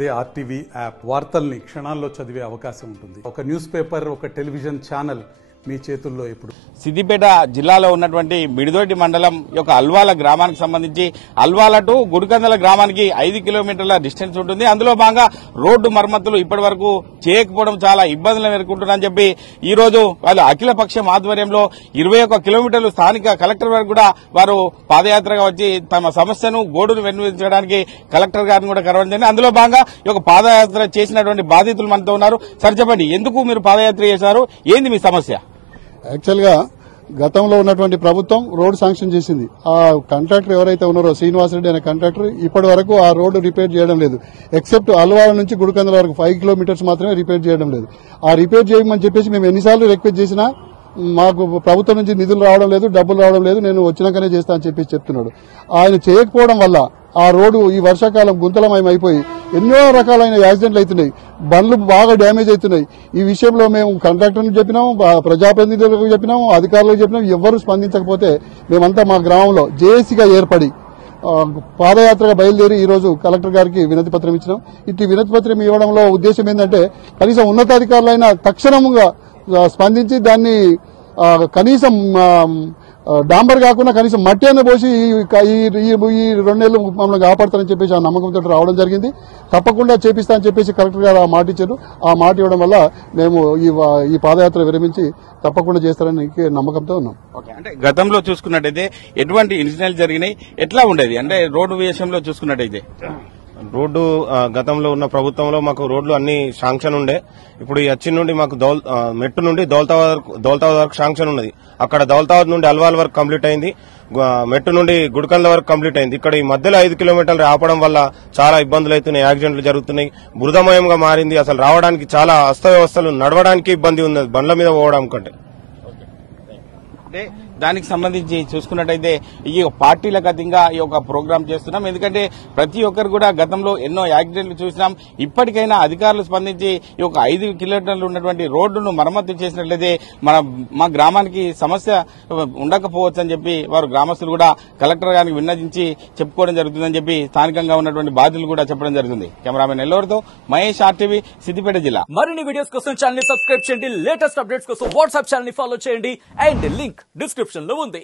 అదే RTV app వార్తల్ని క్షణాల్లో చదివే అవకాశం ఉంటుంది. ఒక న్యూస్ పేపర్, ఒక టెలివిజన్ ఛానల్ మీ చేతుల్లో ఇప్పుడు. సిద్దిపేట జిల్లాలో ఉన్నటువంటి మిడిదొడ్డి మండలం యొక్క అల్వాల గ్రామానికి సంబంధించి అల్వాల టు గుడికందల గ్రామానికి 5 కిలోమీటర్ల డిస్టెన్స్ ఉంటుంది. అందులో భాగంగా రోడ్డు మరమ్మతులు ఇప్పటి వరకు చేయకపోవడం చాలా ఇబ్బందులను ఎదుర్కొంటున్నారని చెప్పి ఈ రోజు వాళ్ళు అఖిలపక్షం ఆధ్వర్యంలో 21 కిలోమీటర్లు స్థానిక కలెక్టర్ వరకు కూడా వారు పాదయాత్రగా వచ్చి తమ సమస్యను గోడును విన్నవించడానికి కలెక్టర్ గారిని కూడా కలవడం జరిగింది. అందులో భాగంగా ఈ యొక్క పాదయాత్ర చేసినటువంటి బాధితులు మనతో ఉన్నారు. సార్ చెప్పండి, ఎందుకు మీరు పాదయాత్ర చేశారు, ఏంది మీ సమస్య? యాక్చువల్ గా గతంలో ఉన్నటువంటి ప్రభుత్వం రోడ్ శాంక్షన్ చేసింది. ఆ కాంట్రాక్టర్ ఎవరైతే ఉన్నారో శ్రీనివాసరెడ్డి అనే కాంట్రాక్టర్ ఇప్పటి వరకు ఆ రోడ్డు రిపేర్ చేయడం లేదు. ఎక్సెప్ట్ అల్వాల నుంచి గుడికందల వరకు 5 కిలోమీటర్స్ మాత్రమే రిపేర్ చేయడం లేదు. ఆ రిపేర్ చేయమని చెప్పేసి మేము ఎన్నిసార్లు రిక్వెస్ట్ చేసినా మాకు ప్రభుత్వం నుంచి నిధులు రావడం లేదు, డబ్బులు రావడం లేదు, నేను వచ్చినాకనే చేస్తా అని చెప్పేసి చెప్తున్నాడు. ఆయన చేయకపోవడం వల్ల ఆ రోడ్డు ఈ వర్షాకాలం గుంతలమయం అయిపోయి ఎన్నో రకాలైన యాక్సిడెంట్లు అవుతున్నాయి, బండ్లు బాగా డ్యామేజ్ అవుతున్నాయి. ఈ విషయంలో మేము కాంట్రాక్టర్ని చెప్పినాం, ప్రజాప్రతినిధులకు చెప్పినాం, అధికారులకు చెప్పినాం. ఎవ్వరూ స్పందించకపోతే మేమంతా మా గ్రామంలో జేఏసీగా ఏర్పడి పాదయాత్రగా బయలుదేరి ఈ రోజు కలెక్టర్ గారికి వినతి పత్రం ఇచ్చినాం. ఇట్టి వినతి పత్రం ఇవ్వడంలో ఉద్దేశం ఏంటంటే కనీసం ఉన్నతాధికారులైనా తక్షణంగా స్పందించి దాన్ని కనీసం డాంబర్ కాకుండా కనీసం మట్టి అన్న పోసి ఈ 2 నెలలు మమ్మల్ని కాపాడతారని చెప్పేసి ఆ నమ్మకంతో రావడం జరిగింది. తప్పకుండా చేపిస్తా అని చెప్పేసి కలెక్టర్ గారు ఆ మాట ఇచ్చారు. ఆ మాట ఇవ్వడం వల్ల మేము ఈ పాదయాత్ర విరమించి తప్పకుండా చేస్తారని నమ్మకంతో ఉన్నాం. అంటే గతంలో చూసుకున్నట్టయితే ఎటువంటి ఇన్సిడెంట్లు జరిగినాయి, ఎట్లా ఉండేది? అంటే రోడ్డు విషయంలో చూసుకున్నట్టయితే రోడ్డు గతంలో ఉన్న ప్రభుత్వంలో మాకు రోడ్లు అన్ని శాంక్షన్ ఉండే. ఇప్పుడు ఈ అచ్చి నుండి మాకు మెట్టు నుండి దౌలతాబాద్ వరకు శాంక్షన్ ఉన్నది. అక్కడ దౌలతాబాద్ నుండి అల్వాల్ వరకు కంప్లీట్ అయింది, మెట్టు నుండి గుడికందల వరకు కంప్లీట్ అయింది. ఇక్కడ ఈ మధ్యలో 5 కిలోమీటర్లు ఆపడం వల్ల చాలా ఇబ్బందులు అవుతున్నాయి, యాక్సిడెంట్లు జరుగుతున్నాయి, బురదమయంగా మారింది. అసలు రావడానికి చాలా అస్తవ్యవస్థలు, నడవడానికి ఇబ్బంది ఉన్నది బండ్ల మీద పోవడం కంటే. అంటే దానికి సంబంధించి చూసుకున్నట్టయితే ఈ పార్టీలకు అతీతంగా ఈ యొక్క ప్రోగ్రాం చేస్తున్నాం. ఎందుకంటే ప్రతి ఒక్కరు కూడా గతంలో ఎన్నో యాక్సిడెంట్లు చూసినాం. ఇప్పటికైనా అధికారులు స్పందించి ఈ యొక్క 5 కిలోమీటర్లు ఉన్నటువంటి రోడ్డును మరమ్మతు చేసినట్లయితే మా గ్రామానికి సమస్య ఉండకపోవచ్చు అని చెప్పి వారు గ్రామస్తులు కూడా కలెక్టర్ గారికి విన్నవించి చెప్పుకోవడం జరుగుతుందని చెప్పి స్థానికంగా ఉన్నటువంటి బాధితులు కూడా చెప్పడం జరుగుతుంది. కెమెరామెన్ ఎల్లూరుతో మహేష్, ఆర్టీవీ, సిద్దిపేట జిల్లా. మరిన్ని వీడియోస్ కోసం ఛానల్ ని సబ్స్క్రైబ్ చేయండి, లేటెస్ట్ అప్డేట్స్ కోసం వాట్సాప్ ఛానల్ ని ఫాలో చేయండి అండ్ లింక్ డిస్క్రిప్షన్ లో ఉంది.